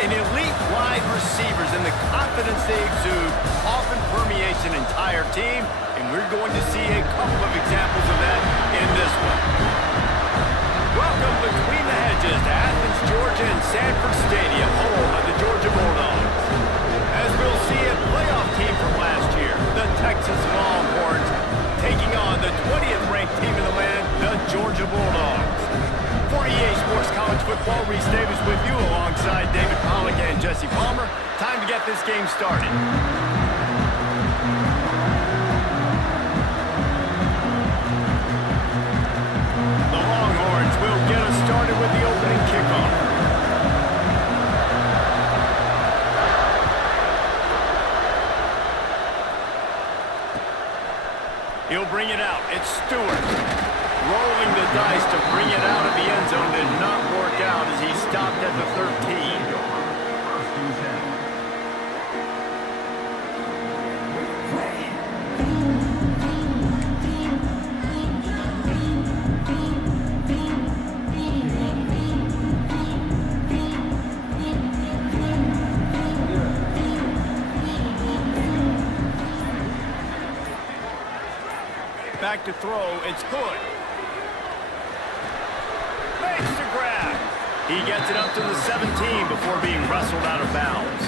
An elite wide receivers and the confidence they exude often permeates an entire team, and we're going to see a couple of examples of that in this one. Welcome between the hedges to Athens, Georgia and Sanford Stadium, home of the Georgia Bulldogs. As we'll see a playoff team from last year, the Texas Longhorns, taking on the 20th ranked team in the land, the Georgia Bulldogs. For EA Sports College Football, Reese Davis with you alongside David Pollack and Jesse Palmer. Time to get this game started. The Longhorns will get us started with the opening kickoff. He'll bring it out. It's Stewart. Rolling the dice to bring it out of the end zone did not work out as he stopped at the 13. Back to throw, it's good. Makes the grab. He gets it up to the 17 before being wrestled out of bounds.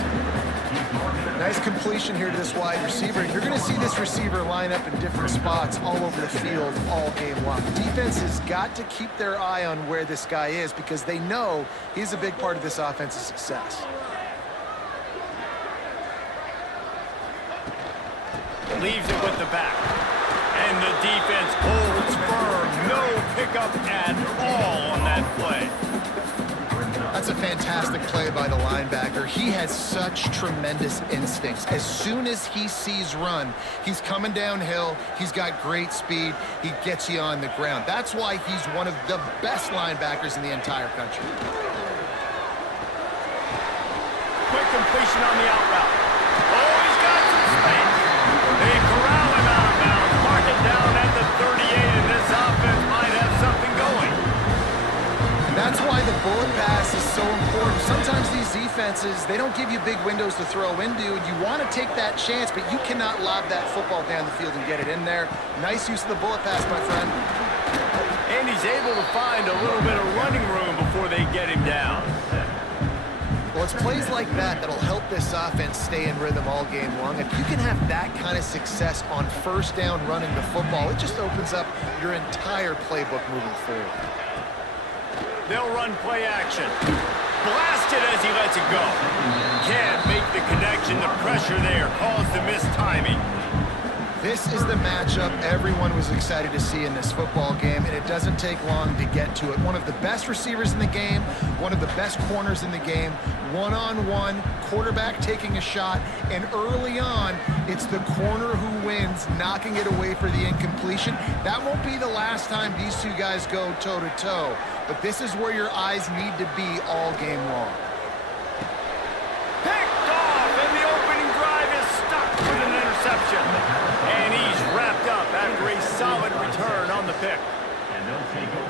Nice completion here to this wide receiver. You're going to see this receiver line up in different spots all over the field all game long. Defense has got to keep their eye on where this guy is because they know he's a big part of this offense's success. Leaves it with the back. And the defense holds firm. No pickup at all on that play. That's a fantastic play by the linebacker. He has such tremendous instincts. As soon as he sees run, he's coming downhill. He's got great speed. He gets you on the ground. That's why he's one of the best linebackers in the entire country. Quick completion on the out route. Oh, he's got some space. They corral him out of bounds. Mark it down at the 38, and this offense might have something going. That's why the bullet pass is so important. Sometimes these defenses, they don't give you big windows to throw into. You want to take that chance, but you cannot lob that football down the field and get it in there. Nice use of the bullet pass, my friend. And he's able to find a little bit of running room before they get him down. Well, it's plays like that that'll help this offense stay in rhythm all game long. If you can have that kind of success on first down running the football, it just opens up your entire playbook moving forward. They'll run play action. Blasted as he lets it go. Can't make the connection. The pressure there caused the missed timing. This is the matchup everyone was excited to see in this football game, and it doesn't take long to get to it. One of the best receivers in the game, one of the best corners in the game, one-on-one, quarterback taking a shot, and early on, it's the corner who wins, knocking it away for the incompletion. That won't be the last time these two guys go toe-to-toe, but this is where your eyes need to be all game long. Picked off, and the opening drive is stuck with an interception. And he's wrapped up after a solid return on the pick.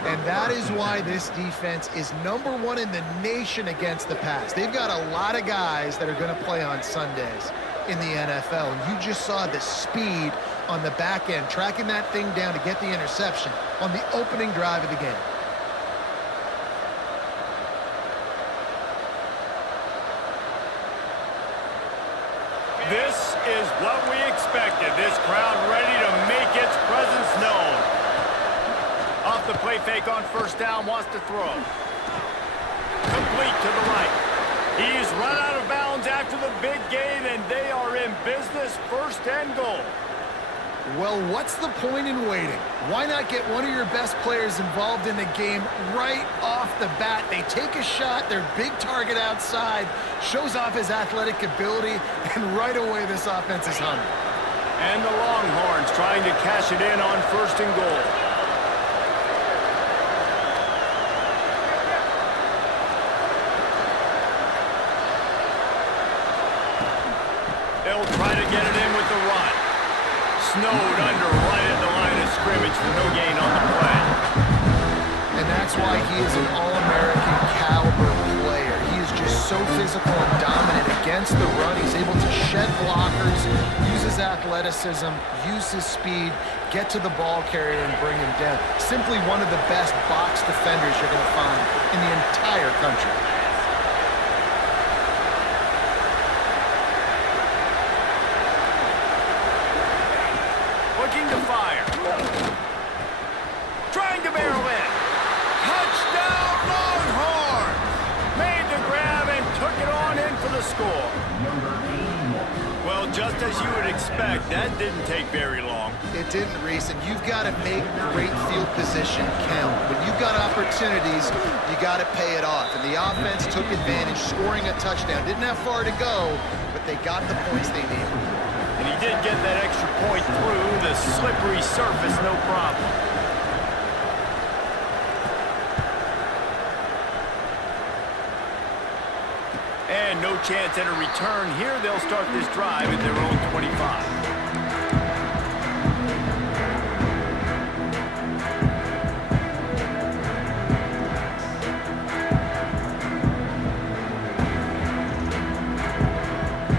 And that is why this defense is #1 in the nation against the pass. They've got a lot of guys that are going to play on Sundays in the NFL. And you just saw the speed on the back end, tracking that thing down to get the interception on the opening drive of the game. This is what we expected. This crowd ready to make its presence known. Off the play fake on first down, wants to throw. Complete to the right. He's run out of bounds after the big gain, and they are in business, first and goal. Well, what's the point in waiting? Why not get one of your best players involved in the game right off the bat? They take a shot, their big target outside, shows off his athletic ability, and right away this offense is humming. And the Longhorns trying to cash it in on first and goal. They'll try to get it in with the run. Snowed under right at the line of scrimmage for no gain on the play. And that's why he is an All-American caliber player. He is just so physical and dominant against the run. He's able to shed blockers, use his athleticism, use his speed, get to the ball carrier and bring him down. Simply one of the best box defenders you're going to find in the entire country. Looking to fire. Trying to barrel in. Touchdown Longhorns! Made the grab and took it on in for the score. Well, just as you would expect, that didn't take very long. It didn't, Reese, and you've got to make great field position count. When you've got opportunities, you got to pay it off. And the offense took advantage, scoring a touchdown. Didn't have far to go, but they got the points they needed. And he did get that extra point through the slippery surface, no problem. And no chance at a return here. They'll start this drive at their own 25.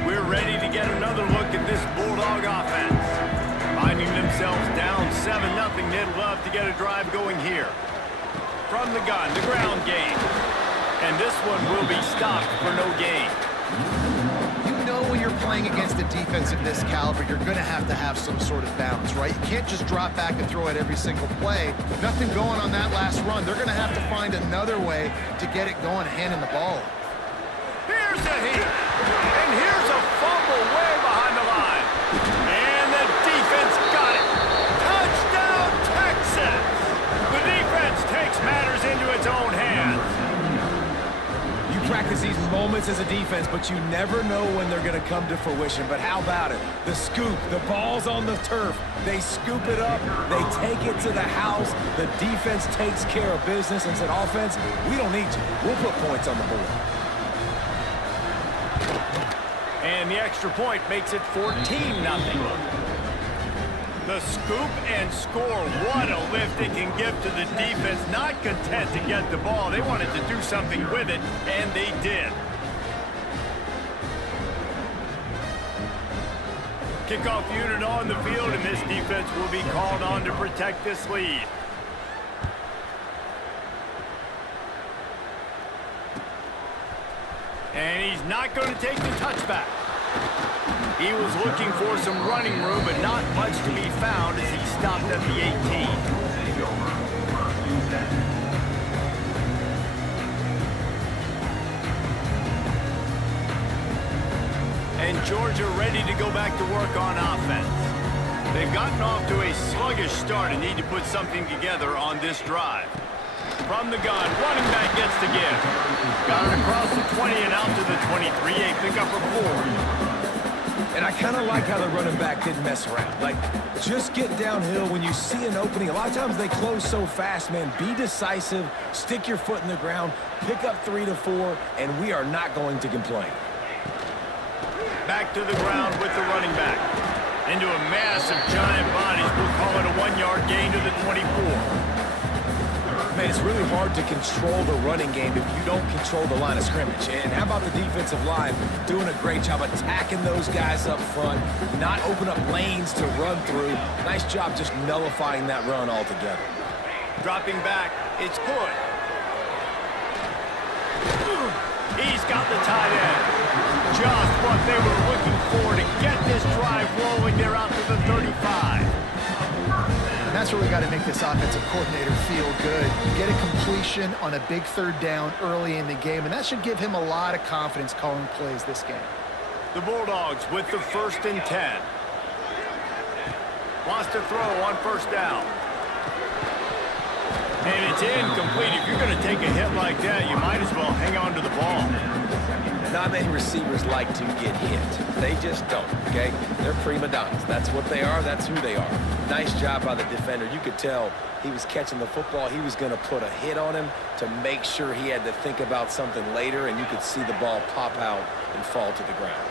We're ready to get another look at this Bulldog offense. Finding themselves down 7-0, they'd love to get a drive going here. From the gun, the ground game. And this one will be stopped for no gain. You know when you're playing against a defense of this caliber, you're going to have some sort of balance, right? You can't just drop back and throw it every single play. Nothing going on that last run. They're going to have to find another way to get it going, handing the ball. Here's a hit. And here's a fumble way behind the line. And the defense got it. Touchdown, Texas! The defense takes matters into its own hands. Practice these moments as a defense, but you never know when they're going to come to fruition. But how about it? The scoop, the ball's on the turf. They scoop it up, they take it to the house. The defense takes care of business and said, offense, we don't need you. We'll put points on the board. And the extra point makes it 14-0. The scoop and score. What a lift it can give to the defense. Not content to get the ball. They wanted to do something with it, and they did. Kickoff unit on the field, and this defense will be called on to protect this lead. And he's not going to take the touchback. He was looking for some running room, but not much to be found as he stopped at the 18. And Georgia ready to go back to work on offense. They've gotten off to a sluggish start and need to put something together on this drive. From the gun, running back gets the give. Got it across the 20 and out to the 23, a pickup of 4. And I kind of like how the running back didn't mess around. Like, just get downhill when you see an opening. A lot of times they close so fast, man. Be decisive, stick your foot in the ground, pick up 3 to 4, and we are not going to complain. Back to the ground with the running back. Into a mass of giant bodies. We'll call it a 1-yard gain to the 24. Man, it's really hard to control the running game if you don't control the line of scrimmage. And how about the defensive line doing a great job attacking those guys up front, not open up lanes to run through. Nice job just nullifying that run altogether. Dropping back, it's good. He's got the tight end. Just what they were looking for to get this drive rolling. They're out to the 35. And that's really got to make this offensive coordinator feel good. Get a completion on a big 3rd down early in the game, and that should give him a lot of confidence calling plays this game. The Bulldogs with the 1st and 10. Wants to throw on 1st down. And it's incomplete. If you're going to take a hit like that, you might as well hang on to the ball. Not many receivers like to get hit. They just don't, okay? They're prima donnas. That's what they are. That's who they are. Nice job by the defender. You could tell he was catching the football. He was going to put a hit on him to make sure he had to think about something later, and you could see the ball pop out and fall to the ground.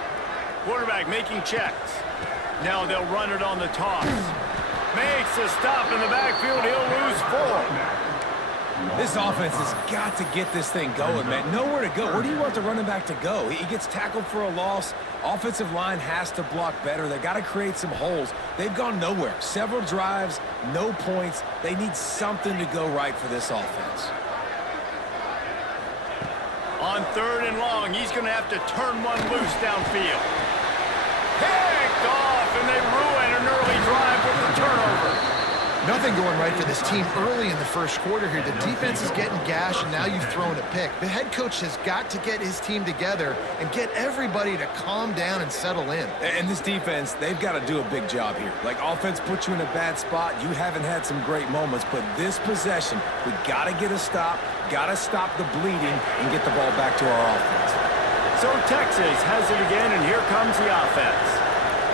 Quarterback making checks. Now they'll run it on the toss. Makes a stop in the backfield. He'll lose 4. This offense has got to get this thing going, man. Nowhere to go. Where do you want the running back to go? He gets tackled for a loss. Offensive line has to block better. They got to create some holes. They've gone nowhere. Several drives, no points. They need something to go right for this offense. On 3rd and long, he's going to have to turn one loose downfield. Picked off, and they ruin an early drive with the turnover. Nothing going right for this team early in the first quarter here. The defense is getting gashed, and now you've thrown a pick. The head coach has got to get his team together and get everybody to calm down and settle in. And this defense, they've got to do a big job here. Like, offense puts you in a bad spot. You haven't had some great moments, but this possession, we got to get a stop, got to stop the bleeding, and get the ball back to our offense. So Texas has it again, and here comes the offense.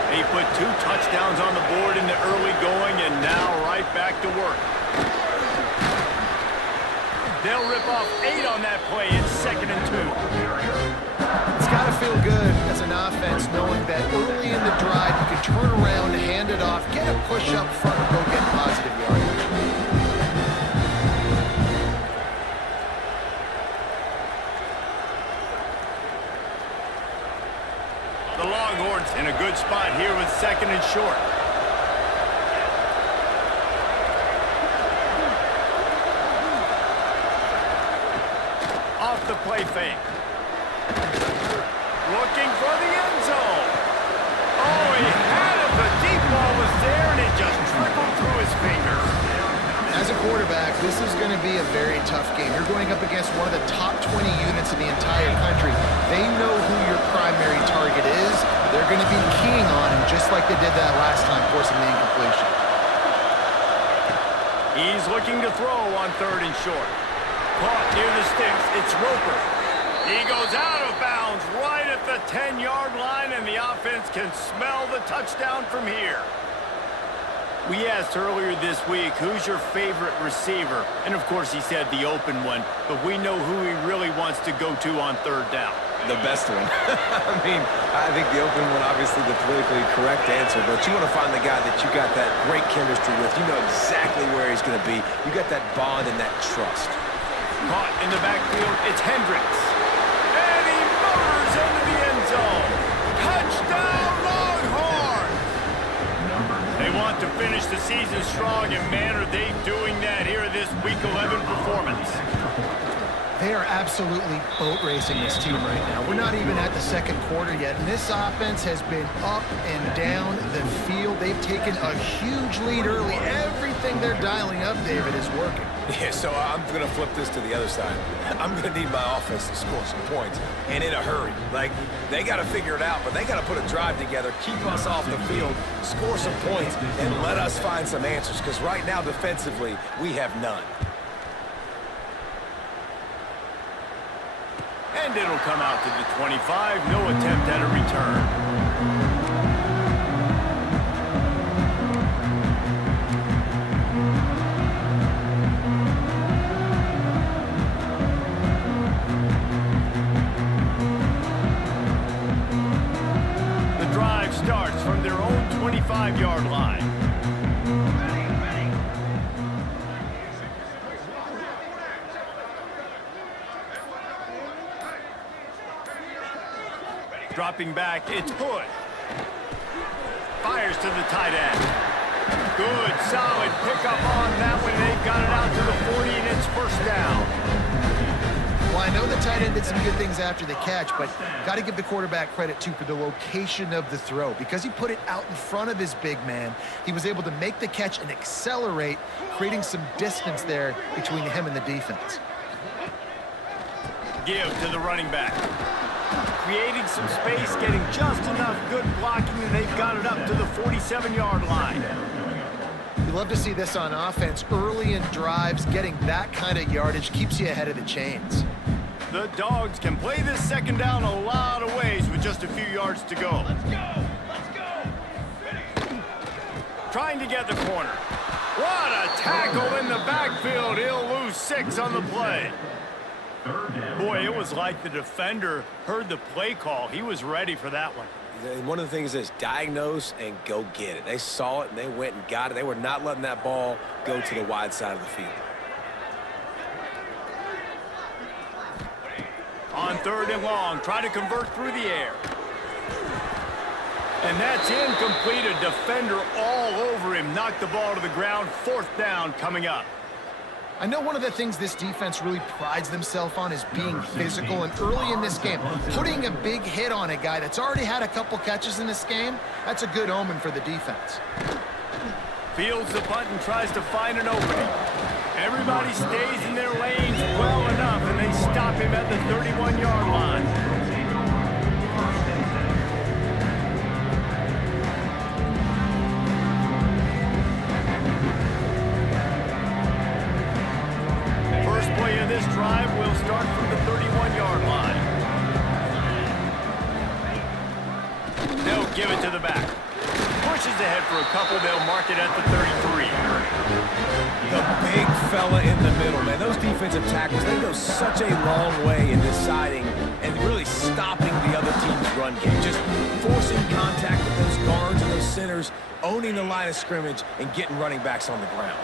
They put 2 touchdowns on the board in the early going, and now right back to work. They'll rip off 8 on that play. It's 2nd and 2. It's got to feel good as an offense knowing that early in the drive you can turn around, hand it off, get a push up front, and go get positive yardage. The Longhorns in a good spot here with 2nd and short. Off the play fake. Looking for the end zone. Oh, he had it. The deep ball was there, and it just trickled through his fingers. As a quarterback, this is going to be a very tough game. You're going up against one of the top 20 units in the entire country. They know who your primary target is. They're going to be keying on him just like they did that last time, forcing the incompletion. He's looking to throw on 3rd and short. Caught near the sticks. It's Roper. He goes out of bounds right at the 10-yard line, and the offense can smell the touchdown from here. We asked earlier this week, who's your favorite receiver? And, of course, he said the open one, but we know who he really wants to go to on 3rd down. The best one. I mean, I think the open one, obviously the politically correct answer, but you want to find the guy that you got that great chemistry with. You know exactly where he's going to be. You got that bond and that trust. Caught in the backfield, it's Hendricks. And he motors into the end zone. Touchdown, Longhorns! They want to finish the season strong, and man, are they doing that here in this Week 11 performance. They are absolutely boat racing this team right now. We're not even at the 2nd quarter yet, and this offense has been up and down the field. They've taken a huge lead early. Everything they're dialing up, David, is working. Yeah, so I'm going to flip this to the other side. I'm going to need my offense to score some points, and in a hurry. Like, they got to figure it out, but they got to put a drive together, keep us off the field, score some points, and let us find some answers, because right now, defensively, we have none. And it'll come out to the 25. No attempt at a return. The drive starts from their own 25-yard line. Dropping back, it's Hood. Fires to the tight end. Good, solid pickup on that one. They've got it out to the 40, and it's 1st down. Well, I know the tight end did some good things after the catch, but got to give the quarterback credit, too, for the location of the throw. Because he put it out in front of his big man, he was able to make the catch and accelerate, creating some distance there between him and the defense. Give to the running back. Creating some space, getting just enough good blocking, and they've got it up to the 47-yard line. You love to see this on offense. Early in drives, getting that kind of yardage keeps you ahead of the chains. The Dogs can play this 2nd down a lot of ways with just a few yards to go. Let's go! Let's go! Trying to get the corner. What a tackle in the backfield. He'll lose 6 on the play. Boy, it was like the defender heard the play call. He was ready for that one. One of the things is diagnose and go get it. They saw it, and they went and got it. They were not letting that ball go to the wide side of the field. 3rd and long. Try to convert through the air. And that's incomplete. A defender all over him. Knocked the ball to the ground. 4th down coming up. I know one of the things this defense really prides themselves on is being physical, and early in this game, putting a big hit on a guy that's already had a couple catches in this game, that's a good omen for the defense. Fields the punt and tries to find an opening. Everybody stays in their lanes well enough, and they stop him at the 31-yard line. First play of this drive will start from the 31-yard line. They'll give it to the back. Pushes ahead for a couple. They'll mark it at the 33. The big fella in the middle, man. Those defensive tackles, they go such a long way in deciding and really stopping the other team's run game. Just forcing contact with those guards and those centers, owning the line of scrimmage, and getting running backs on the ground.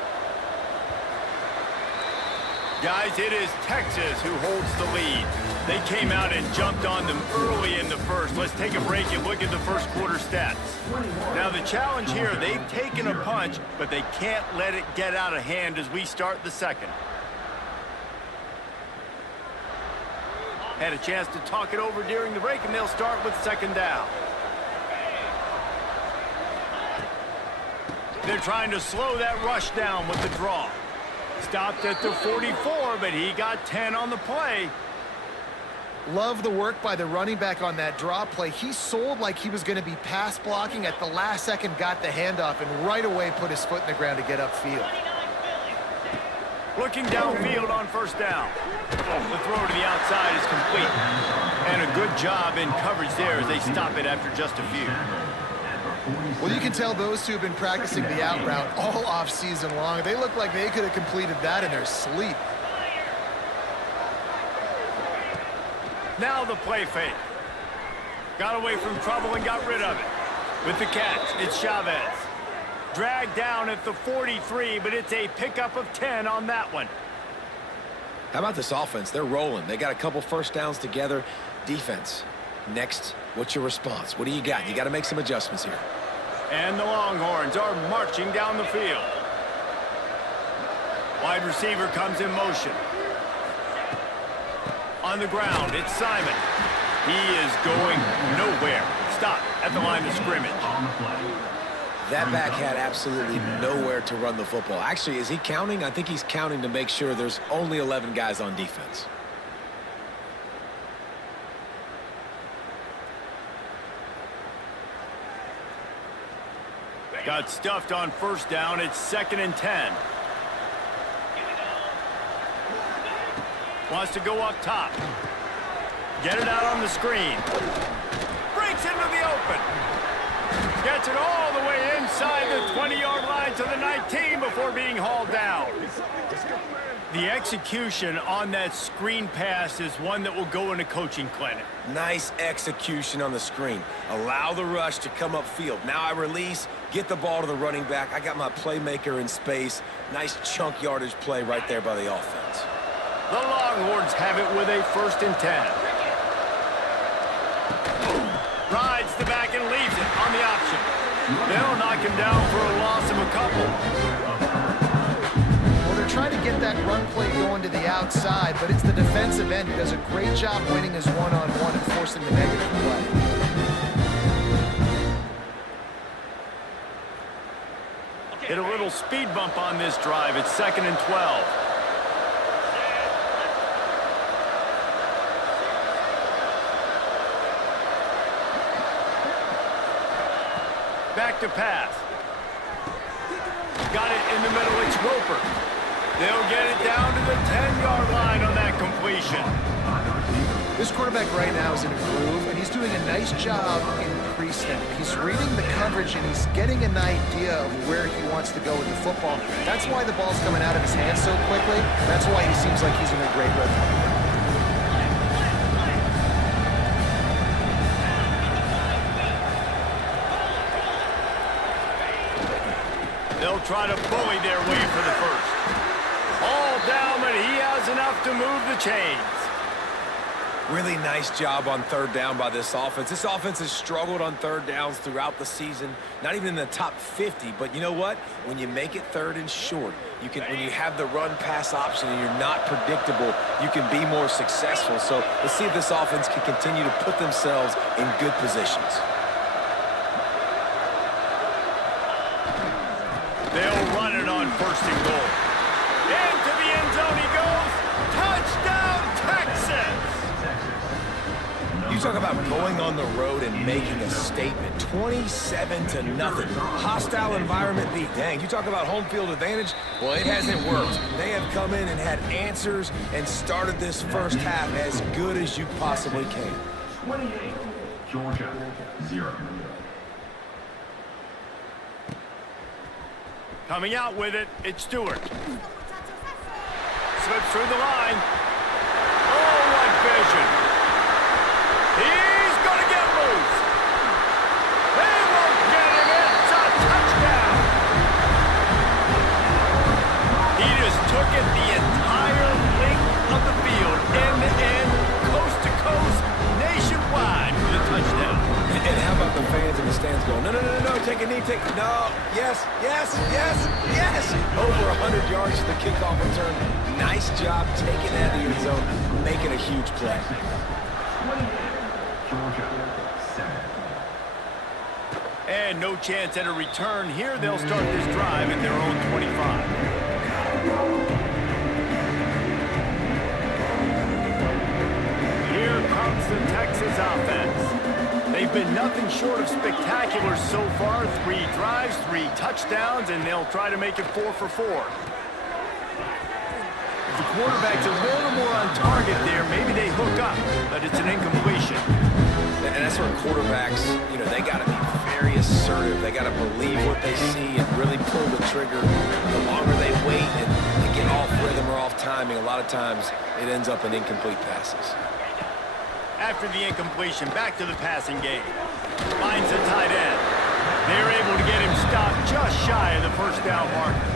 Guys, it is Texas who holds the lead. They came out and jumped on them early in the first. Let's take a break and look at the first quarter stats. Now, the challenge here, they've taken a punch, but they can't let it get out of hand as we start the second. Had a chance to talk it over during the break, and they'll start with 2nd down. They're trying to slow that rush down with the draw. Stopped at the 44, but he got 10 on the play. Love the work by the running back on that draw play. He sold like he was going to be pass blocking. At the last second, got the handoff, and right away put his foot in the ground to get upfield. Looking downfield on 1st down. The throw to the outside is complete. And a good job in coverage there as they stop it after just a few. Well, you can tell those two have been practicing the out route all off season long. They look like they could have completed that in their sleep. Now the play fake. Got away from trouble and got rid of it. With the catch, it's Chavez. Dragged down at the 43, but it's a pickup of 10 on that one. How about this offense? They're rolling. They got a couple 1st downs together. Defense. Next, what's your response? What do you got? You got to make some adjustments here. And the Longhorns are marching down the field. Wide receiver comes in motion. On the ground, it's Simon. He is going nowhere. Stop at the line of scrimmage. That back had absolutely nowhere to run the football. Actually, is he counting? I think he's counting to make sure there's only 11 guys on defense. Got stuffed on 1st down. It's 2nd and 10. Wants to go up top. Get it out on the screen. Breaks into the open. Gets it all the way inside the 20-yard line to the 19 before being hauled down. The execution on that screen pass is one that will go in a coaching clinic. Nice execution on the screen. Allow the rush to come upfield. Now I release, get the ball to the running back. I got my playmaker in space. Nice chunk yardage play right there by the offense. The Longhorns have it with a 1st and 10. Rides the back and leaves it on the option. They'll knock him down for a loss of a couple. Well, they're trying to get that run play going to the outside, but it's the defensive end who does a great job winning his one-on-one and forcing the negative play. Hit a little speed bump on this drive. It's 2nd and 12. Back to pass. Got it in the middle. It's Roper. They'll get it down to the 10-yard line on that completion. This quarterback right now is in a groove, and he's doing a nice job in pre-snap. He's reading the coverage, and he's getting an idea of where he wants to go with the football. That's why the ball's coming out of his hands so quickly. That's why he seems like he's in a great rhythm. They'll try to bully their way for the first. All down, but he has enough to move the chains. Really nice job on third down by this offense. This offense has struggled on third downs throughout the season, not even in the top 50. But you know what? When you make it third and short, when you have the run-pass option and you're not predictable, you can be more successful. So let's see if this offense can continue to put themselves in good positions. They'll run it on first and goal. Into the end zone he goes. Touchdown, Texas! You talk about going on the road and making a statement. 27-0. Hostile environment beat. Dang, you talk about home field advantage? Well, it hasn't worked. They have come in and had answers and started this first half as good as you possibly can. 28, Georgia, 0. Coming out with it, it's Stewart. Slips through the line. Oh, what vision. He's going to get loose. They won't get him. It's a touchdown. He just took it the entire length of the field, end to end, coast to coast, nationwide for the touchdown. And how about the fans in the stands going, no, no, no, no, take a knee, no, yes, yes, yes, yes. Over 100 yards to the kickoff return. Nice job taking that to the end zone, making a huge play. 28, Georgia, 7. And no chance at a return here. They'll start this drive at their own 25. Here comes the Texas offense. They've been nothing short of spectacular so far. 3 drives, 3 touchdowns, and they'll try to make it 4 for 4. If the quarterback's a little more on target there, maybe they hook up, but it's an incompletion. And that's where quarterbacks, they got to be very assertive. They got to believe what they see and really pull the trigger. The longer they wait and they get off rhythm or off timing, a lot of times it ends up in incomplete passes. After the incompletion, back to the passing game. Finds the tight end. They're able to get him stopped just shy of the first down marker.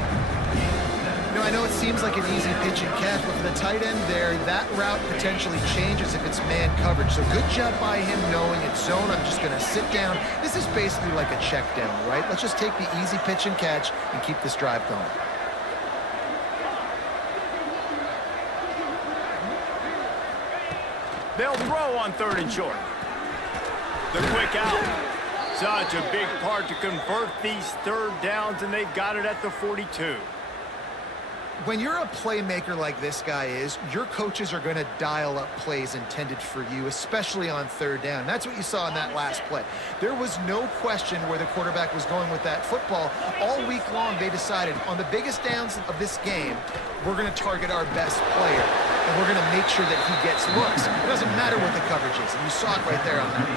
I know it seems like an easy pitch and catch, but for the tight end there, that route potentially changes if it's man coverage. So good job by him knowing it's zone. I'm just going to sit down. This is basically like a check down, right? Let's just take the easy pitch and catch and keep this drive going. They'll throw on third and short. The quick out. Such a big part to convert these third downs, and they've got it at the 42. When you're a playmaker like this guy is, your coaches are going to dial up plays intended for you, especially on third down. That's what you saw in that last play. There was no question where the quarterback was going with that football. All week long, they decided on the biggest downs of this game, we're going to target our best player, and we're going to make sure that he gets looks. It doesn't matter what the coverage is, and you saw it right there on that.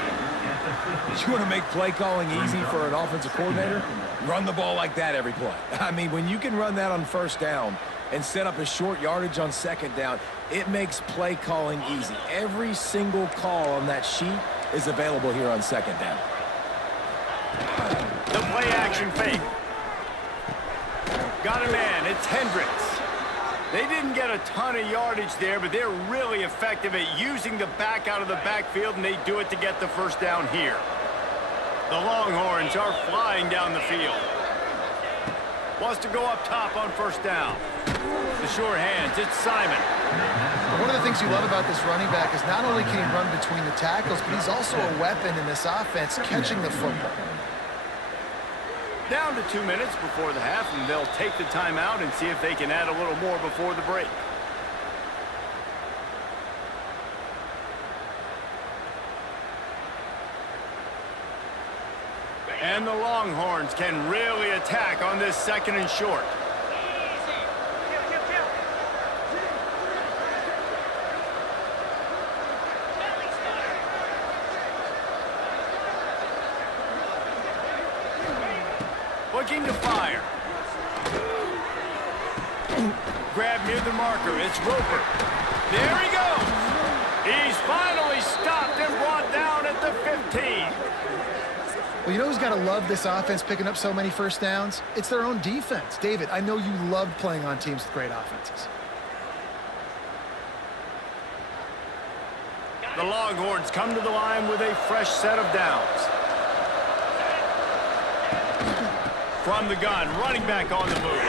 You want to make play calling easy for an offensive coordinator? Run the ball like that every play. I mean, when you can run that on first down and set up a short yardage on second down, it makes play calling easy. Every single call on that sheet is available here on second down. The play action fake. Got a man, it's Hendricks. They didn't get a ton of yardage there, but they're really effective at using the back out of the backfield, and they do it to get the first down here. The Longhorns are flying down the field. Wants to go up top on first down. The sure hands, it's Simon. One of the things you love about this running back is not only can he run between the tackles, but he's also a weapon in this offense, catching the football. Down to 2 minutes before the half, and they'll take the timeout and see if they can add a little more before the break. And the Longhorns can really attack on this second and short. Looking to fire. Grab near the marker. It's Roper. There he goes. He's finally stopped and brought down at the 15. Well, you know who's got to love this offense picking up so many first downs? It's their own defense. David, I know you loved playing on teams with great offenses. The Longhorns come to the line with a fresh set of downs. From the gun, running back on the move.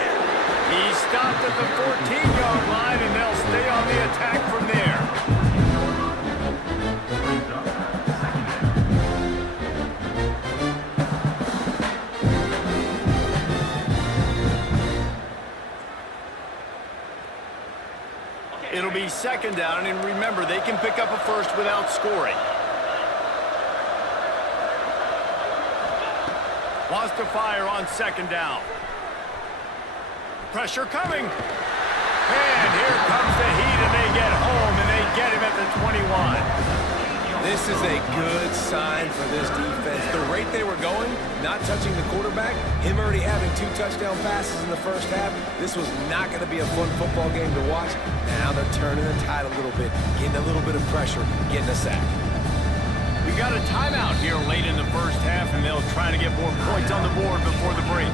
He stopped at the 14-yard line, and they'll stay on the attack from there. It'll be second down, and remember, they can pick up a first without scoring. Wants to fire on second down. Pressure coming. And here comes the heat, and they get home, and they get him at the 21. This is a good sign for this defense. The rate they were going, not touching the quarterback, him already having 2 touchdown passes in the first half, this was not going to be a fun football game to watch. Now they're turning the tide a little bit, getting a little bit of pressure, getting a sack. We got a timeout here late in the first half, and they'll try to get more points on the board before the break.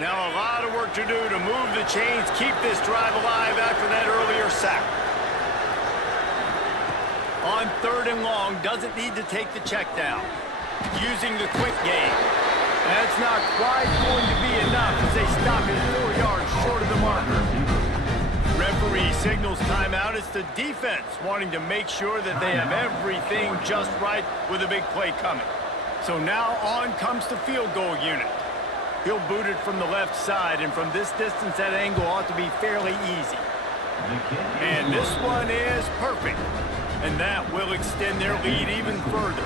Now a lot of work to do to move the chains, keep this drive alive after that earlier sack. On 3rd and long, doesn't need to take the check down. Using the quick game. That's not quite going to be enough as they stop it 4 yards short of the marker. Referee signals timeout. It's the defense wanting to make sure that they have everything just right with a big play coming. So now on comes the field goal unit. He'll boot it from the left side, and from this distance, that angle ought to be fairly easy. And this one is perfect. And that will extend their lead even further.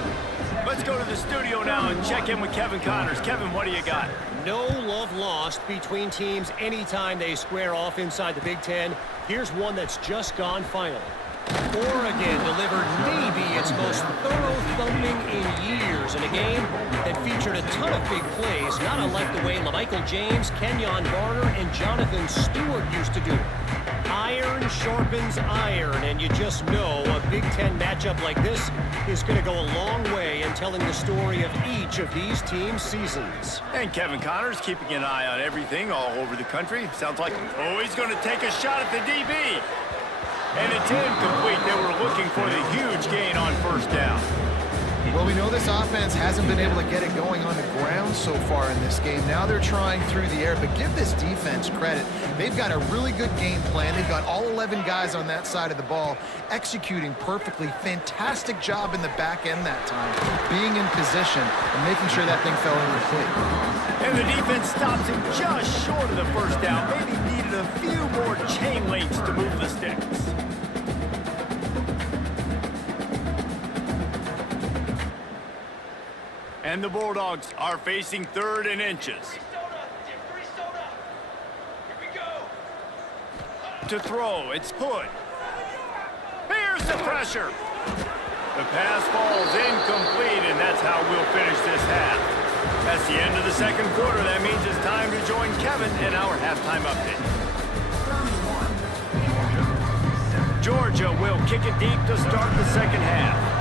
Let's go to the studio now and check in with Kevin Connors. Kevin, what do you got? No love lost between teams anytime they square off inside the Big Ten. Here's one that's just gone final. Oregon delivered maybe its most thorough thumping in years in a game that featured a ton of big plays, not unlike the way LaMichael James, Kenyon Barner, and Jonathan Stewart used to do it. Iron sharpens iron, and you just know a Big Ten matchup like this is going to go a long way in telling the story of each of these teams' seasons. And Kevin Connors keeping an eye on everything all over the country. Sounds like, oh, he's going to take a shot at the DB. And it's incomplete. They were looking for the huge gain on first down. Well, we know this offense hasn't been able to get it going on the ground so far in this game. Now they're trying through the air, but give this defense credit. They've got a really good game plan. They've got all 11 guys on that side of the ball executing perfectly. Fantastic job in the back end that time, being in position and making sure that thing fell incomplete. And the defense stops him just short of the first down. Maybe needed a few more chain links to move the sticks. And the Bulldogs are facing 3rd and inches. To throw, it's Hood. Here's the pressure. The pass falls incomplete, and that's how we'll finish this half. That's the end of the second quarter. That means it's time to join Kevin in our halftime update. Georgia will kick it deep to start the second half.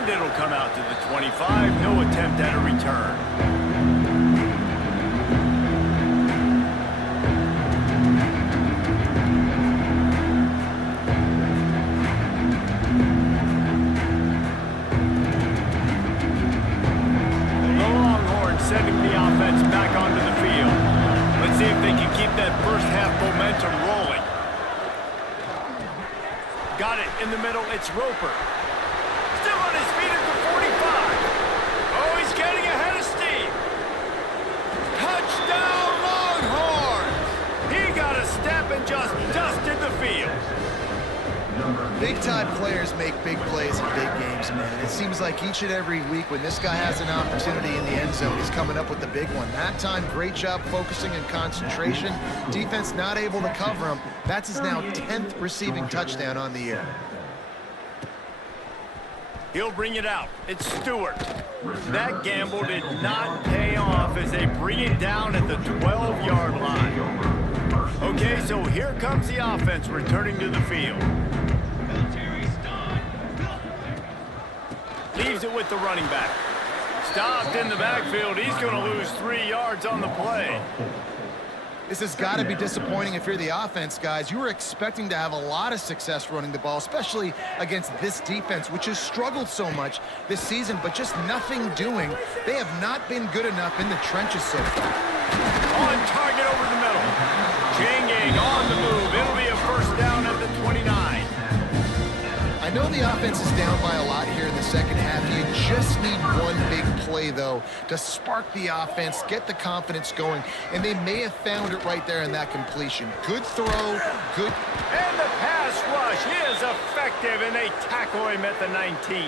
And it'll come out to the 25. No attempt at a return. The Longhorns sending the offense back onto the field. Let's see if they can keep that first half momentum rolling. Got it in the middle. It's Roper. Still on his feet at the 45. Oh, he's getting ahead of steam. Touchdown, Longhorns! He got a step and just dusted the field. Big-time players make big plays in big games, man. It seems like each and every week when this guy has an opportunity in the end zone, he's coming up with the big one. That time, great job focusing and concentration. Defense not able to cover him. That's his now 10th receiving touchdown on the year. He'll bring it out. It's Stewart. That gamble did not pay off as they bring it down at the 12-yard line. Okay, so here comes the offense returning to the field. Leaves it with the running back. Stopped in the backfield. He's going to lose 3 yards on the play. This has got to be disappointing if you're the offense, guys. You were expecting to have a lot of success running the ball, especially against this defense, which has struggled so much this season, but just nothing doing. They have not been good enough in the trenches so far. On target over the middle. Changing on the move. It'll be a first down at the 29. I know the offense is down by a lot here in the second half. You just need one big play, though, to spark the offense, get the confidence going, and they may have found it right there in that completion. Good throw, good... And the pass rush is effective, and they tackle him at the 19.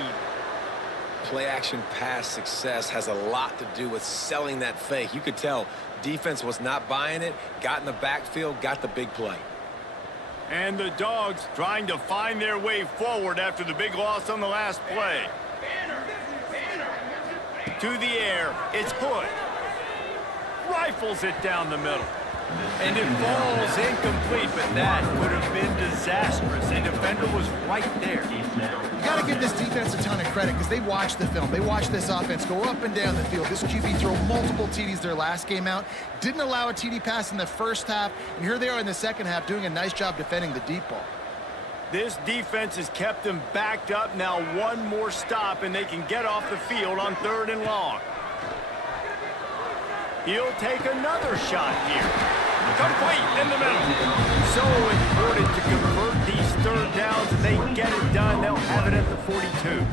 Play-action pass success has a lot to do with selling that fake. You could tell defense was not buying it, got in the backfield, got the big play. And the Dogs trying to find their way forward after the big loss on the last play. To the air, it's Hood. Rifles it down the middle. And it falls incomplete, but that could have been disastrous. A defender was right there. You got to give this defense a ton of credit because they watched the film. They watched this offense go up and down the field. This QB throw multiple TDs their last game out. Didn't allow a TD pass in the first half. And here they are in the second half doing a nice job defending the deep ball. This defense has kept them backed up. Now one more stop, and they can get off the field on 3rd and long. He'll take another shot here. Complete in the middle. So important to convert these 3rd downs, and they get it done. They'll have it at the 42.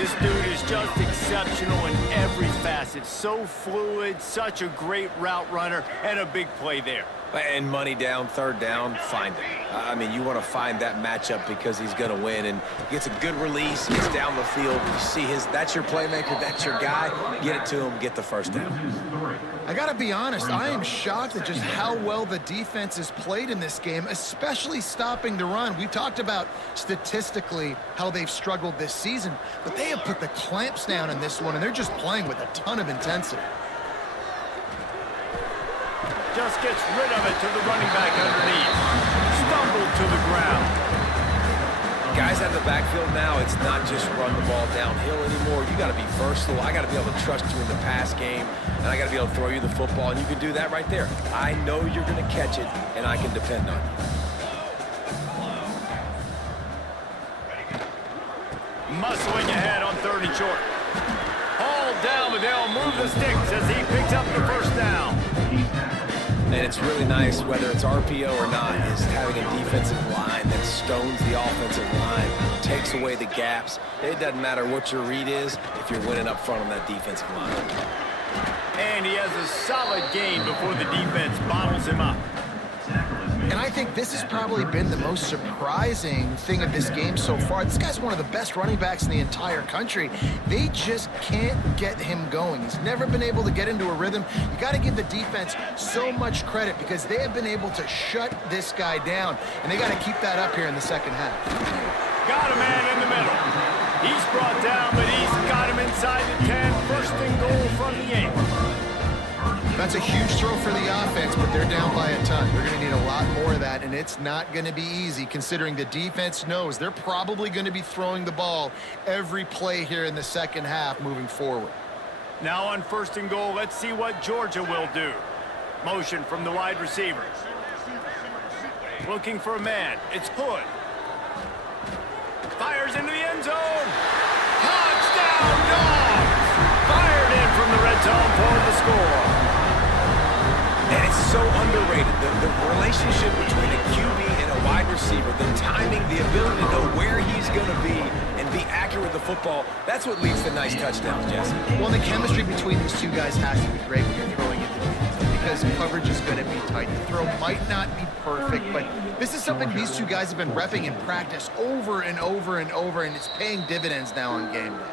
This dude is just exceptional in every facet. So fluid, such a great route runner, and a big play there. And money down, 3rd down, find it. I mean, you want to find that matchup because he's going to win, and gets a good release, gets down the field. You see that's your playmaker, that's your guy. Get it to him, get the 1st down. I got to be honest, I am shocked at just how well the defense has played in this game, especially stopping the run. We talked about statistically how they've struggled this season, but they have put the clamps down in this one, and they're just playing with a ton of intensity. Just gets rid of it to the running back underneath. Stumbled to the ground. Guys out of the backfield now, it's not just run the ball downhill anymore. You got to be versatile. I got to be able to trust you in the pass game, and I got to be able to throw you the football, and you can do that right there. I know you're going to catch it, and I can depend on you. Muscling ahead on 3rd and short. Hauled down, but they'll move the sticks as he picks up the 1st down. And it's really nice, whether it's RPO or not, is having a defensive line that stones the offensive line, takes away the gaps. It doesn't matter what your read is if you're winning up front on that defensive line. And he has a solid gain before the defense bottles him up. And I think this has probably been the most surprising thing of this game so far. This guy's one of the best running backs in the entire country. They just can't get him going. He's never been able to get into a rhythm. You got to give the defense so much credit because they have been able to shut this guy down, and they got to keep that up here in the second half. Got a man in the middle. He's brought down, but he's got him inside the 10. 1st and goal from the 8. That's a huge throw for the offense, but they're down by a ton. They're going to need a lot more of that, and it's not going to be easy considering the defense knows they're probably going to be throwing the ball every play here in the second half moving forward. Now on 1st and goal, let's see what Georgia will do. Motion from the wide receiver. Looking for a man. It's Hood. Fires into the end zone. Touchdown, Dogs! Fired in from the red zone for the score. And it's so underrated. The relationship between a QB and a wide receiver, the timing, the ability to know where he's going to be and be accurate with the football, that's what leads to nice touchdowns, Jesse. Well, the chemistry between these two guys has to be great when you're throwing into defense because coverage is going to be tight. The throw might not be perfect, but this is something these two guys have been repping in practice over and over and over, and it's paying dividends now on game day.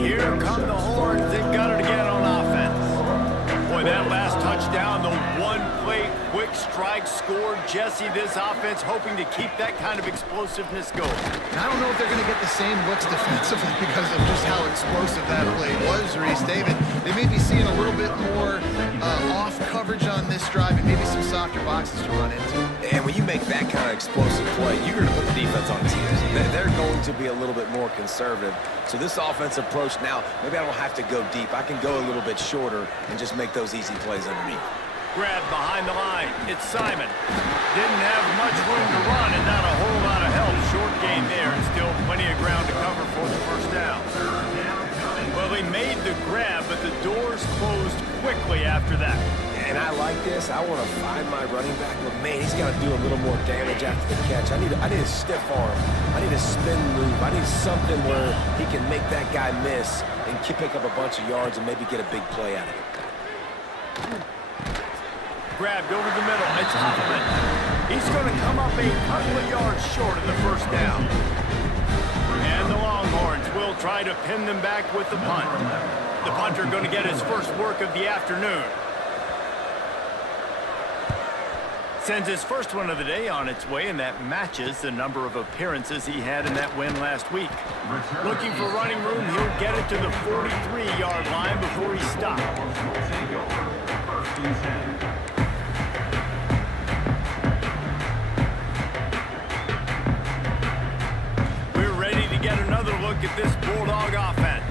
Here come the horns. They've got it again on offense. Boy, that last touchdown, the one-play quick quick strike score. Jesse, this offense hoping to keep that kind of explosiveness going. And I don't know if they're going to get the same looks defensively because of just how explosive that play was, Reese. David, they may be seeing a little bit more off coverage on this drive and maybe some softer boxes to run into. And when you make that kind of explosive play, you're going to put the defense on its heels. They're going to be a little bit more conservative. So this offense approach now, maybe I don't have to go deep. I can go a little bit shorter and just make those easy plays underneath. Grab behind the line. It's Simon. Didn't have much room to run and not a whole lot of help. Short gain there and still plenty of ground to cover for the first down. Well, he made the grab, but the doors closed quickly after that. And I like this. I want to find my running back, but man, he's got to do a little more damage after the catch. I need a stiff arm. I need a spin move. I need something where he can make that guy miss and pick up a bunch of yards and maybe get a big play out of it. Grabbed over the middle. It's Hoffman. He's going to come up a couple of yards short of the first down. And the Longhorns will try to pin them back with the punt. The punter going to get his first work of the afternoon. Sends his first one of the day on its way, and that matches the number of appearances he had in that win last week. Looking for running room, he'll get it to the 43-yard line before he stops. We're ready to get another look at this Bulldog offense.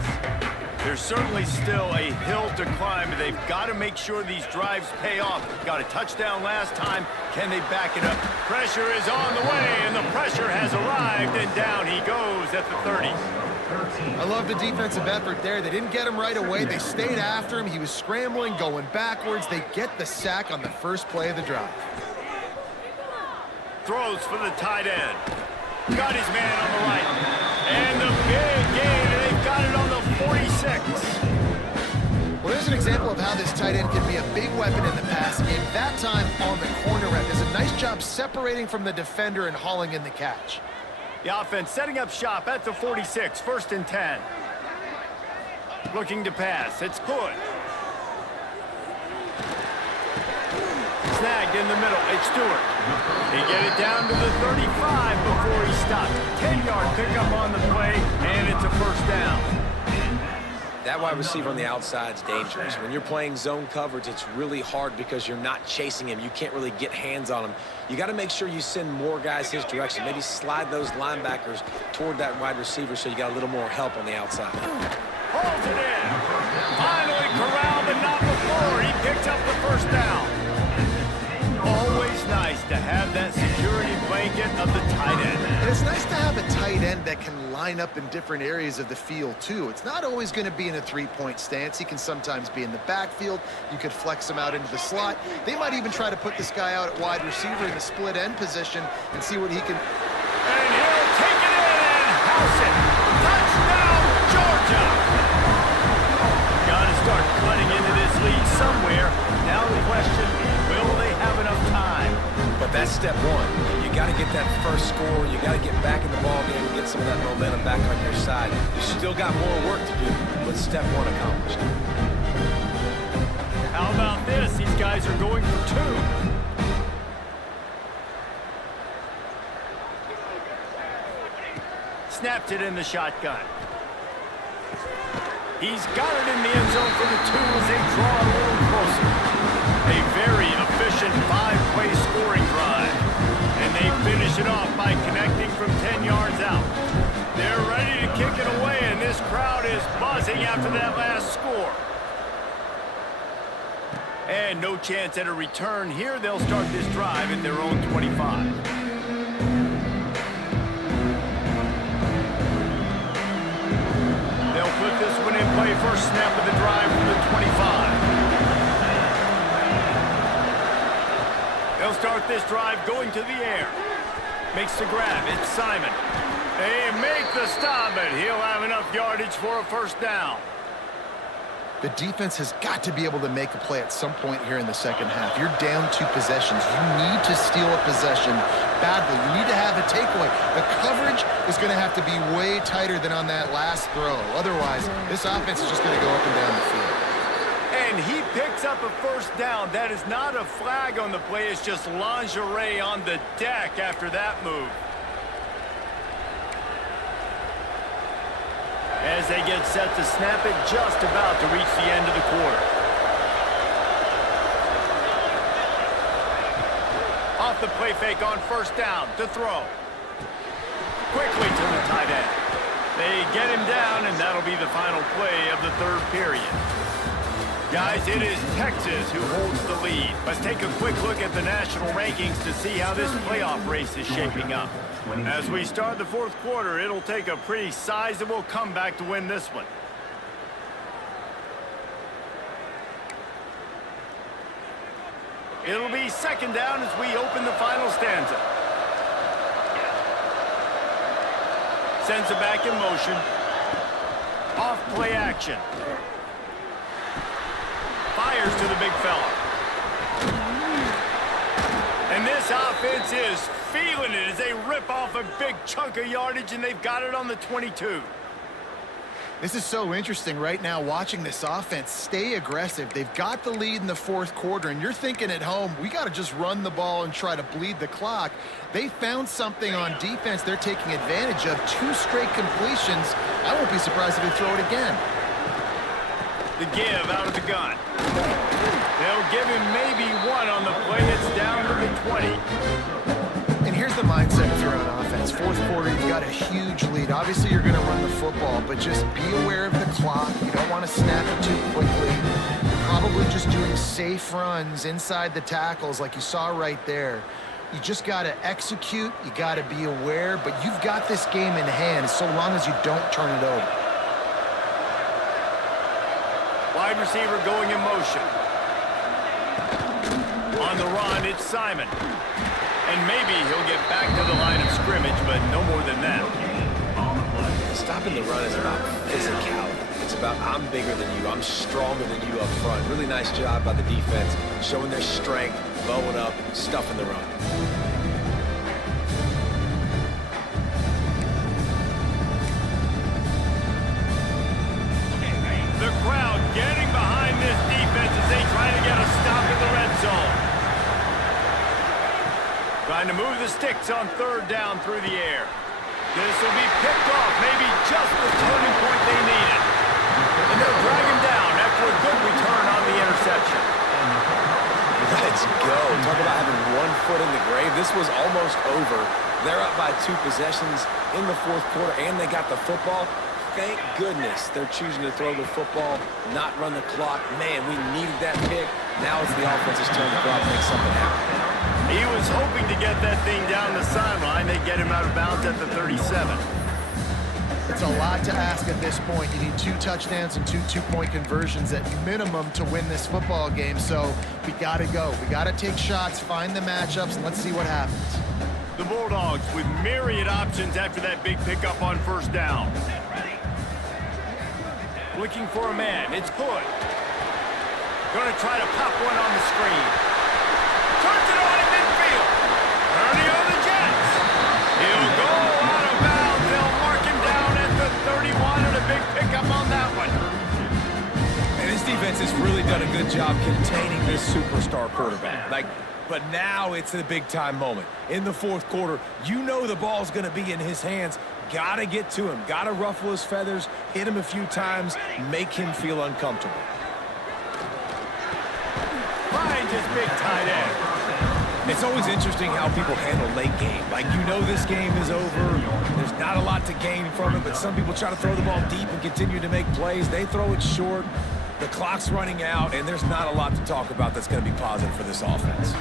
There's certainly still a hill to climb. They've got to make sure these drives pay off. Got a touchdown last time. Can they back it up? Pressure is on the way, and the pressure has arrived, and down he goes at the 30. I love the defensive effort there. They didn't get him right away. They stayed after him. He was scrambling, going backwards. They get the sack on the first play of the drive. Throws for the tight end. Got his man on the right. And the big gain, and they've got it on the 46. Well, there's an example of how this tight end can be a big weapon in the passing game. That time on the corner route. Does a nice job separating from the defender and hauling in the catch. The offense setting up shop at the 46, 1st and 10. Looking to pass. It's Hood. Snagged in the middle. It's Stewart. They get it down to the 35 before he stops. 10-yard pickup on the play, and it's a first down. That wide receiver on the outside is dangerous. When you're playing zone coverage, it's really hard because you're not chasing him. You can't really get hands on him. You got to make sure you send more guys his direction. Maybe slide those linebackers toward that wide receiver so you got a little more help on the outside. Holds it in. Finally corralled, but not before. He picked up the first down. Always nice to have that security blanket of the tight end. And it's nice to have a tight end that can line up in different areas of the field, too. It's not always going to be in a three-point stance. He can sometimes be in the backfield. You could flex him out into the slot. They might even try to put this guy out at wide receiver in the split end position and see what he can... And he'll take it in and house it. Touchdown, Georgia! Got to start cutting into this lead somewhere. Now the question, will they have enough time? But that's step one. You got to get that first score. You got to get back in the ball game and get some of that momentum back on your side. You still got more work to do, but step one accomplished. How about this? These guys are going for two. Snapped it in the shotgun. He's got it in the end zone for the two as they draw a little closer. A very efficient 5-play scoring drive. And they finish it off by connecting from 10 yards out. They're ready to kick it away, and this crowd is buzzing after that last score. And no chance at a return here. They'll start this drive at their own 25. They'll put this one in play. First snap of the drive from the 25. They'll start this drive going to the air. Makes the grab. It's Simon. They make the stop, but he'll have enough yardage for a first down. The defense has got to be able to make a play at some point here in the second half. You're down 2 possessions. You need to steal a possession badly. You need to have a takeaway. The coverage is going to have to be way tighter than on that last throw. Otherwise, this offense is just going to go up and down the field. And he picks up a first down. That is not a flag on the play. It's just lingerie on the deck after that move. As they get set to snap it, just about to reach the end of the quarter. Off the play fake on first down to throw. Quickly to the tight end. They get him down, and that'll be the final play of the third period. Guys, it is Texas who holds the lead. Let's take a quick look at the national rankings to see how this playoff race is shaping up. As we start the fourth quarter, it'll take a pretty sizable comeback to win this one. It'll be second down as we open the final stanza. Sends it back in motion. Off play action. Fires to the big fella. And this offense is feeling it as they rip off a big chunk of yardage, and they've got it on the 22. This is so interesting right now, watching this offense stay aggressive. They've got the lead in the fourth quarter, and you're thinking at home, we got to just run the ball and try to bleed the clock. They found something on defense they're taking advantage of. 2 straight completions. I won't be surprised if they throw it again. The give out of the gun. They'll give him maybe one on the play. It's down to the 20. And here's the mindset if you're on offense. Fourth quarter, you've got a huge lead. Obviously, you're going to run the football, but just be aware of the clock. You don't want to snap it too quickly. You're probably just doing safe runs inside the tackles like you saw right there. You just got to execute. You got to be aware, but you've got this game in hand so long as you don't turn it over. Wide receiver going in motion. On the run, it's Simon. And maybe he'll get back to the line of scrimmage, but no more than that. Stopping the run is about physicality. It's about I'm bigger than you, I'm stronger than you up front. Really nice job by the defense, showing their strength, bowing up, stuffing the run. The crowd getting behind this defense as they try to get a stop in the red zone. Trying to move the sticks on third down through the air. This will be picked off, maybe just the turning point they needed. And they'll drag him down after a good return on the interception. Let's go. Talk about having 1 foot in the grave. This was almost over. They're up by 2 possessions in the fourth quarter, and they got the football. Thank goodness they're choosing to throw the football, not run the clock. Man, we needed that pick. Now it's the offense's turn to go out and make something happen. He was hoping to get that thing down the sideline. They get him out of bounds at the 37. It's a lot to ask at this point. You need 2 touchdowns and 2 two-point conversions at minimum to win this football game. So we got to go. We got to take shots, find the matchups, and let's see what happens. The Bulldogs with myriad options after that big pickup on first down. Looking for a man. It's Hood. Going to try to pop one on the screen. Turns it on in midfield. Ernie on the Jets. He'll go out of bounds. They'll mark him down at the 31 and a big pickup on that one. And this defense has really done a good job containing this superstar quarterback. But now it's the big-time moment. In the fourth quarter, you know the ball's going to be in his hands. Got to get to him. Got to ruffle his feathers, hit him a few times, make him feel uncomfortable. Finds his big tight end. It's always interesting how people handle late game. You know this game is over. There's not a lot to gain from it, but some people try to throw the ball deep and continue to make plays. They throw it short. The clock's running out, and there's not a lot to talk about that's going to be positive for this offense.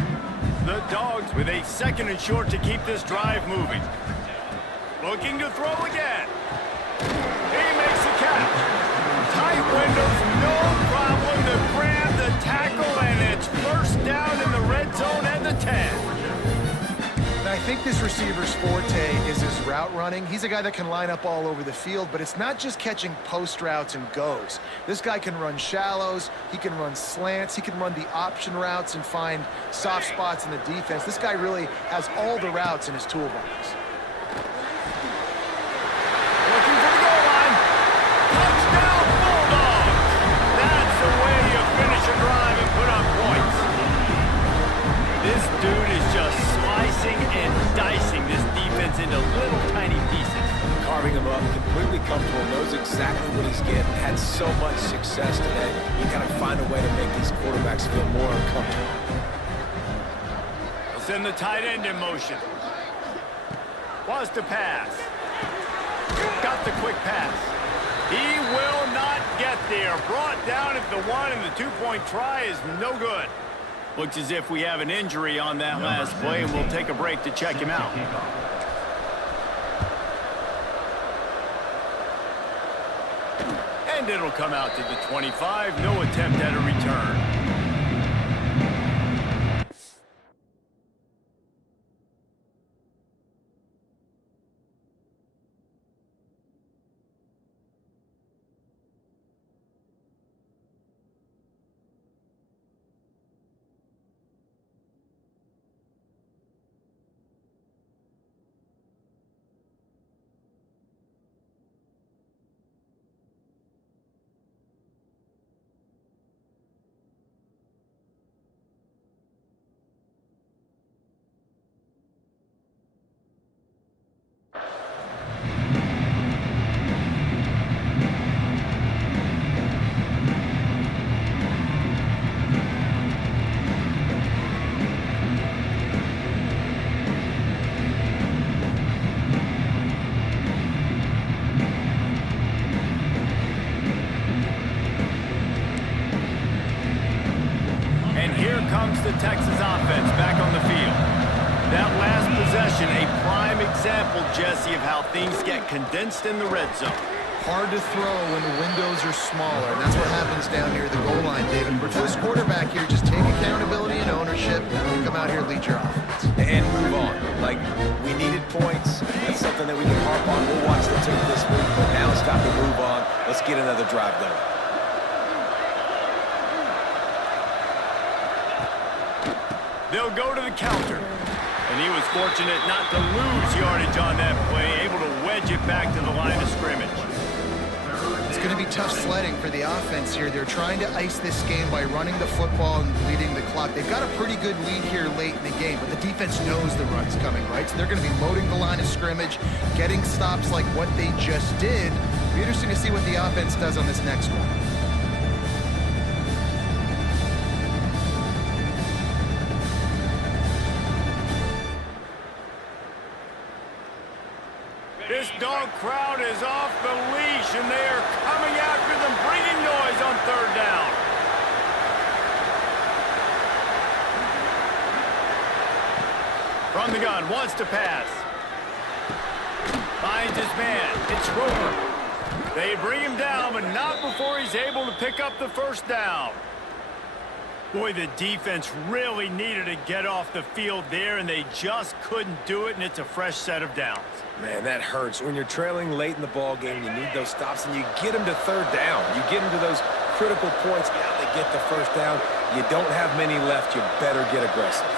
The Dogs with a 2nd and short to keep this drive moving. Looking to throw again. He makes the catch. Tight windows, no problem to grab the tackle, and it's first down in the red zone at the 10. And I think this receiver's forte is his route running. He's a guy that can line up all over the field, but it's not just catching post routes and goes. This guy can run shallows, he can run slants, he can run the option routes and find soft spots in the defense. This guy really has all the routes in his toolbox. Looking for the goal line. Touchdown, Bulldogs. That's the way you finish exactly what he's getting. Had so much success today. You got to find a way to make these quarterbacks feel more uncomfortable. He'll send the tight end in motion. Was to pass. Got the quick pass. He will not get there. Brought down at the 1, and the 2-point try is no good. Looks as if we have an injury on that last play, and we'll take a break to check him out. And it'll come out to the 25. No attempt at a return. Comes the Texas offense back on the field. That last possession, a prime example, Jesse, of how things get condensed in the red zone. Hard to throw when the windows are smaller, and that's what happens down here at the goal line, David. For this quarterback here, just take accountability and ownership and come out here and lead your offense. And move on. Like, we needed points. That's something that we can harp on. We'll watch the tape this week, but now it's time to move on. Let's get another drive done. They'll go to the counter. And he was fortunate not to lose yardage on that play, able to wedge it back to the line of scrimmage. It's going to be tough sledding for the offense here. They're trying to ice this game by running the football and leading the clock. They've got a pretty good lead here late in the game, but the defense knows the run's coming, right? So they're going to be loading the line of scrimmage, getting stops like what they just did. It'll be interesting to see what the offense does on this next one. This dog crowd is off the leash, and they are coming after them, bringing noise on third down. From the gun, wants to pass. Finds his man. It's Roper. They bring him down, but not before he's able to pick up the first down. Boy, the defense really needed to get off the field there, and they just couldn't do it, and it's a fresh set of downs. Man, that hurts. When you're trailing late in the ball game, you need those stops, and you get them to third down. You get them to those critical points. Yeah, they get the first down. You don't have many left. You better get aggressive.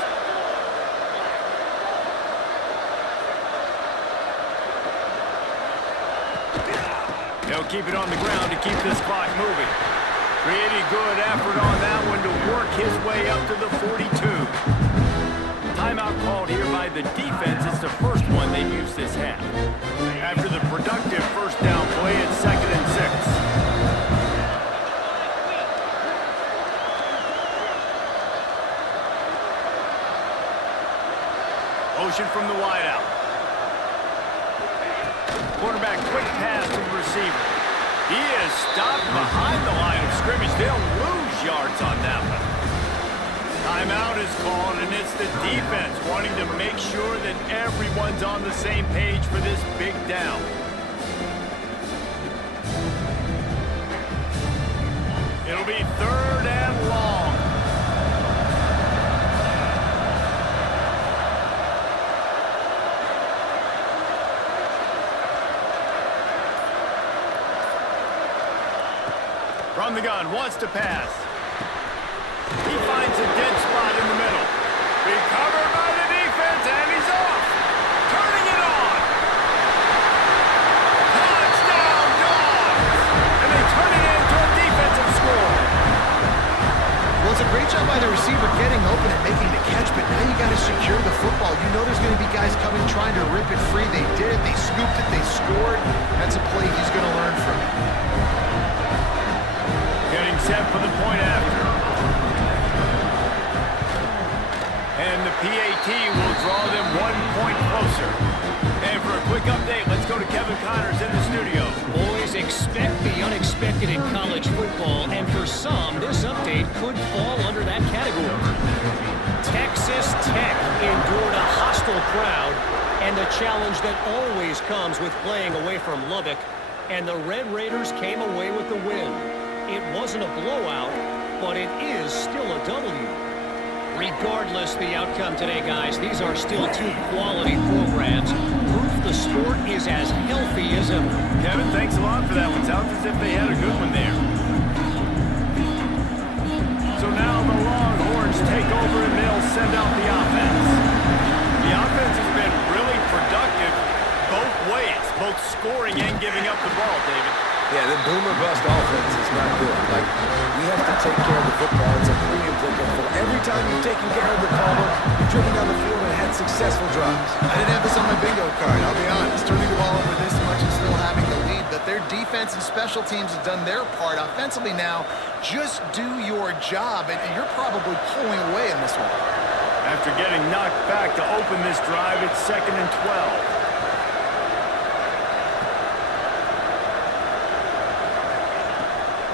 They'll keep it on the ground to keep this clock moving. Pretty good effort on that one to work his way up to the 42. Timeout called here by the defense. It's the first one they've used this half. After the productive first down play, it's 2nd and 6. Motion from the wideout. Quarterback quick pass to the receiver. He is stopped behind the line of scrimmage. They'll lose yards on that one. Timeout is called, and it's the defense wanting to make sure that everyone's on the same page for this big down. It'll be 3rd and long. From the gun, wants to pass. He finds a dead spot in the middle. Recovered by the defense, and he's off. Turning it on. Touchdown, Dogs! And they turn it into a defensive score. Well, it's a great job by the receiver getting open and making the catch, but now you got to secure the football. You know there's going to be guys coming trying to rip it free. They did it. They scooped it. They scored. That's a play he's going to learn from. Getting set for the point after. And the PAT will draw them 1 point closer. And for a quick update, let's go to Kevin Connors in the studio. Boys, expect the unexpected in college football, and for some, this update could fall under that category. Texas Tech endured a hostile crowd and the challenge that always comes with playing away from Lubbock, and the Red Raiders came away with the win. It wasn't a blowout, but it is still a W. Regardless the outcome today, guys, these are still two quality programs. Proof the sport is as healthy as ever. Kevin, thanks a lot for that one. Sounds as if they had a good one there. So now the Longhorns take over and they'll send out the offense. The offense has been really productive both ways, both scoring and giving up the ball, David. Yeah, the boomer-bust offense is not good. Like, we have to take care of the football. It's a premium football. Every time you've taken care of the ball, you've driven down the field and had successful drives. I didn't have this on my bingo card, I'll be honest. Turning the ball over this much and still having the lead, but their defense and special teams have done their part. Offensively now, just do your job, and you're probably pulling away in this one. After getting knocked back to open this drive, it's 2nd and 12.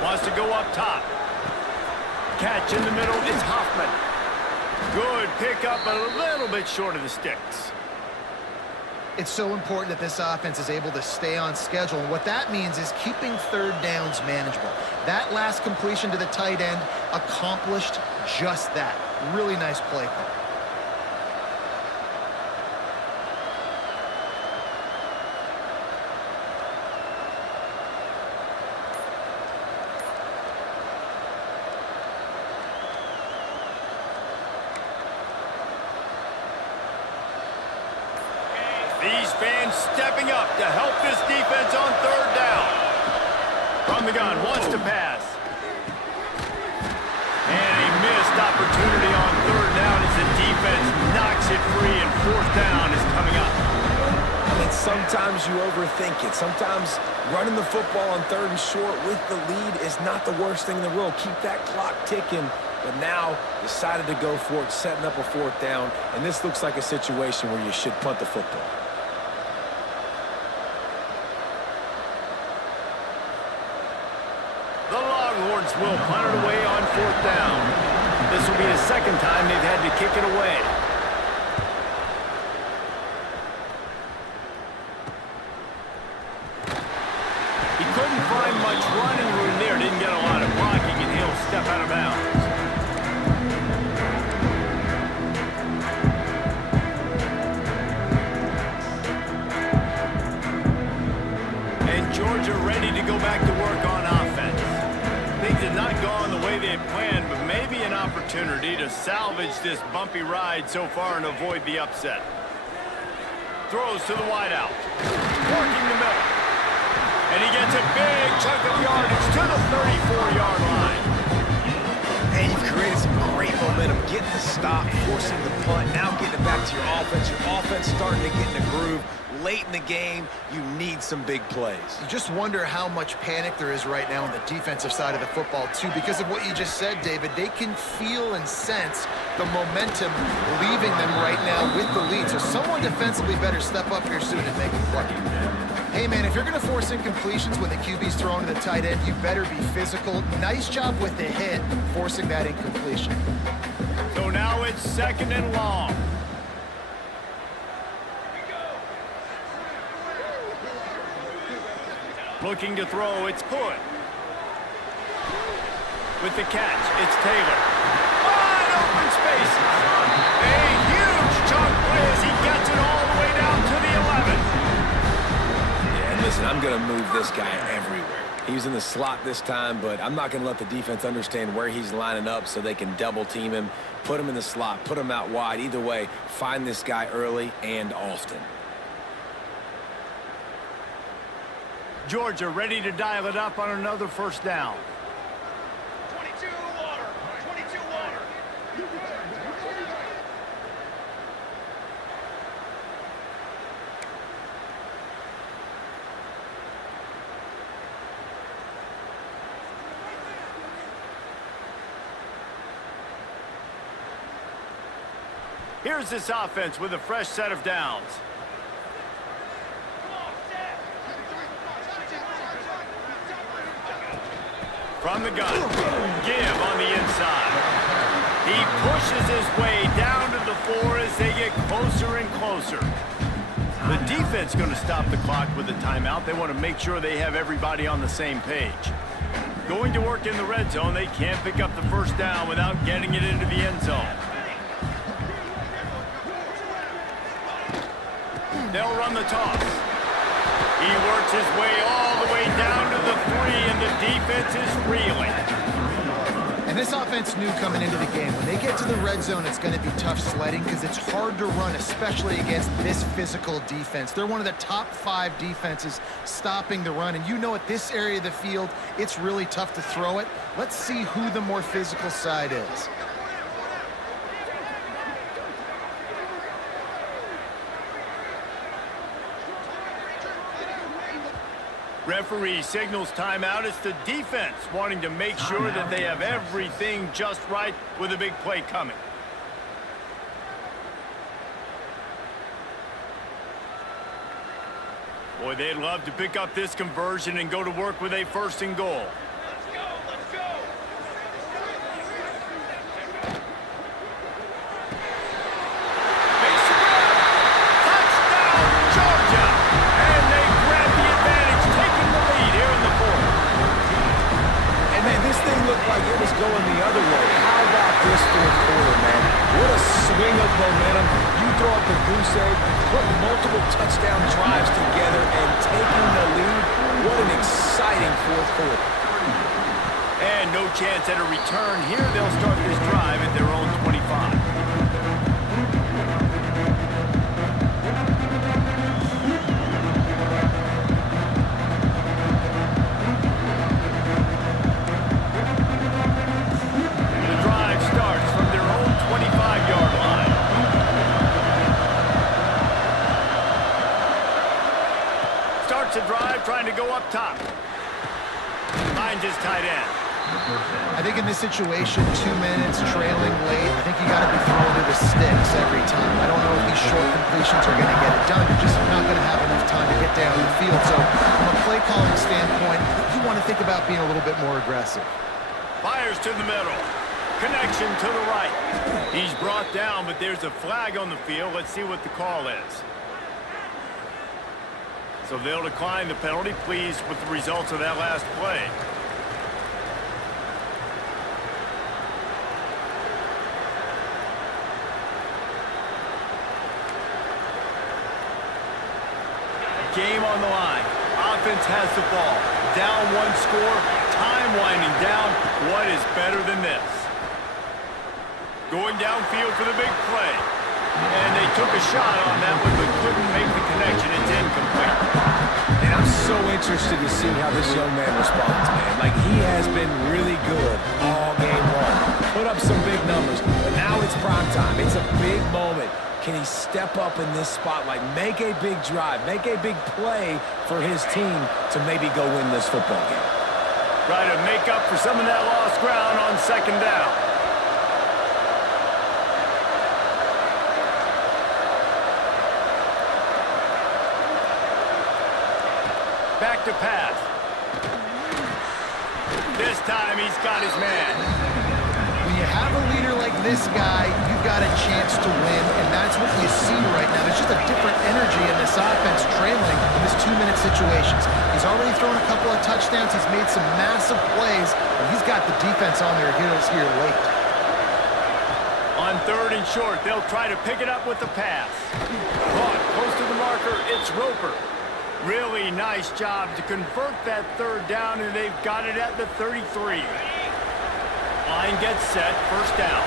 Wants to go up top. Catch in the middle is Hoffman. Good pickup, but a little bit short of the sticks. It's so important that this offense is able to stay on schedule, and what that means is keeping third downs manageable. That last completion to the tight end accomplished just that. Really nice play call. These fans stepping up to help this defense on third down. From the gun, wants to pass. And a missed opportunity on third down as the defense knocks it free, and fourth down is coming up. I mean, sometimes you overthink it. Sometimes running the football on third and short with the lead is not the worst thing in the world. Keep that clock ticking. But now decided to go for it, setting up a fourth down. And this looks like a situation where you should punt the football. The Longhorns will punt it away on fourth down. This will be the second time they've had to kick it away. He couldn't find much running room there. Didn't get a lot of blocking, and he'll step out of bounds. And Georgia ready to go back to work on offense. Things had not gone the way they had planned, but maybe an opportunity to salvage this bumpy ride so far and avoid the upset. Throws to the wideout. Working the middle. And he gets a big chunk of yardage to the 34-yard line. And you've created some great momentum, getting the stop, forcing the punt, now getting it back to your offense. Your offense starting to get in a groove. Late in the game, you need some big plays. You just wonder how much panic there is right now on the defensive side of the football, too, because of what you just said, David. They can feel and sense the momentum leaving them right now with the lead. So someone defensively better step up here soon and make a play. Hey, man, if you're going to force incompletions when the QB's thrown to the tight end, you better be physical. Nice job with the hit, forcing that incompletion. So now it's 2nd and long. Looking to throw, it's Hood. With the catch, it's Taylor. Wide open spaces. A huge chunk play as he gets it all the way down to the 11. Yeah, and listen, I'm going to move this guy everywhere. He was in the slot this time, but I'm not going to let the defense understand where he's lining up so they can double team him, put him in the slot, put him out wide. Either way, find this guy early and often. Georgia ready to dial it up on another first down. 22 water. 22 water. Here's this offense with a fresh set of downs. From the gun, give on the inside. He pushes his way down to the floor as they get closer and closer. The defense going to stop the clock with a timeout. They want to make sure they have everybody on the same page. Going to work in the red zone, they can't pick up the first down without getting it into the end zone. They'll run the toss. He works his way all the way down to the 3, and the defense is reeling. And this offense knew coming into the game, when they get to the red zone, it's going to be tough sledding because it's hard to run, especially against this physical defense. They're one of the top 5 defenses stopping the run, and you know at this area of the field, it's really tough to throw it. Let's see who the more physical side is. Referee signals timeout. It's the defense wanting to make sure that they have everything just right with a big play coming. Boy, they'd love to pick up this conversion and go to work with a 1st and goal. Like it was going the other way. How about this 4th quarter, man? What a swing of momentum. You throw up the goose egg, put multiple touchdown drives together, and taking the lead. What an exciting 4th quarter. And no chance at a return here. They'll start this drive at their own 25. Trying to go up top. Finds his tight end. I think in this situation, 2 minutes, trailing late, I think you got to be throwing to the sticks every time. I don't know if these short completions are going to get it done. You're just not going to have enough time to get down the field. So from a play calling standpoint, you want to think about being a little bit more aggressive. Fires to the middle. Connection to the right. He's brought down, but there's a flag on the field. Let's see what the call is. So they'll decline the penalty, pleased with the results of that last play. Game on the line. Offense has the ball. Down 1 score. Time winding down. What is better than this? Going downfield for the big play. And they took a shot on that one, but couldn't make the connection. It's incomplete. And I'm so interested to see how this young man responds, man. Like, he has been really good all game long. Put up some big numbers, but now it's prime time. It's a big moment. Can he step up in this spotlight, make a big drive, make a big play for his team to maybe go win this football game? Try to make up for some of that lost ground on 2nd down. Back to pass. This time he's got his man. When you have a leader like this guy, you've got a chance to win, and that's what you see right now. There's just a different energy in this offense trailing in this 2-minute situations. He's already thrown a couple of touchdowns. He's made some massive plays, and he's got the defense on their heels here late. On 3rd and short, they'll try to pick it up with the pass. Caught close to the marker, it's Roper. Really nice job to convert that 3rd down, and they've got it at the 33. Line gets set, 1st down.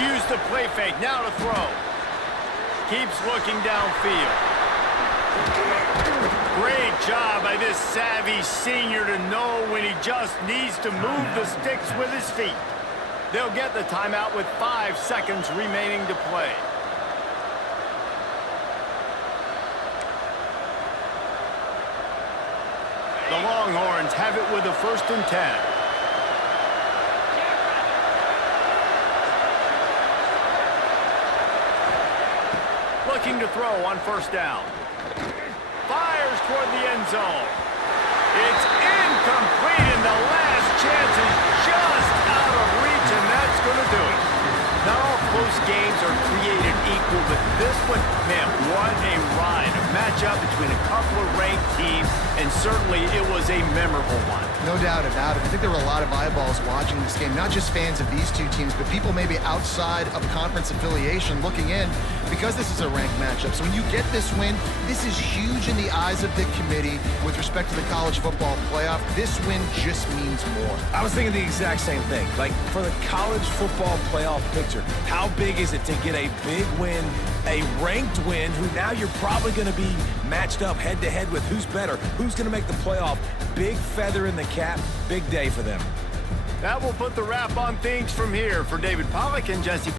Use the play fake, now to throw. Keeps looking downfield. Great job by this savvy senior to know when he just needs to move the sticks with his feet. They'll get the timeout with 5 seconds remaining to play. The Longhorns have it with a 1st and 10. looking to throw on first down. Fires toward the end zone. It's incomplete, and the last chance is just out of reach, and that's going to do it. Not all close games are created equal, but this one, man, what a ride. A matchup between a couple of ranked teams, and certainly it was a memorable one. No doubt about it. I think there were a lot of eyeballs watching this game, not just fans of these two teams, but people maybe outside of conference affiliation looking in because this is a ranked matchup. So when you get this win, this is huge in the eyes of the committee with respect to the college football playoff. This win just means more. I was thinking the exact same thing. Like, for the college football playoff picture, how big is it to get a big win, a ranked win, who now you're probably going to be matched up head-to-head with who's better, who's going to make the playoff. Big feather in the cap, big day for them. That will put the wrap on things from here. For David Pollack and Jesse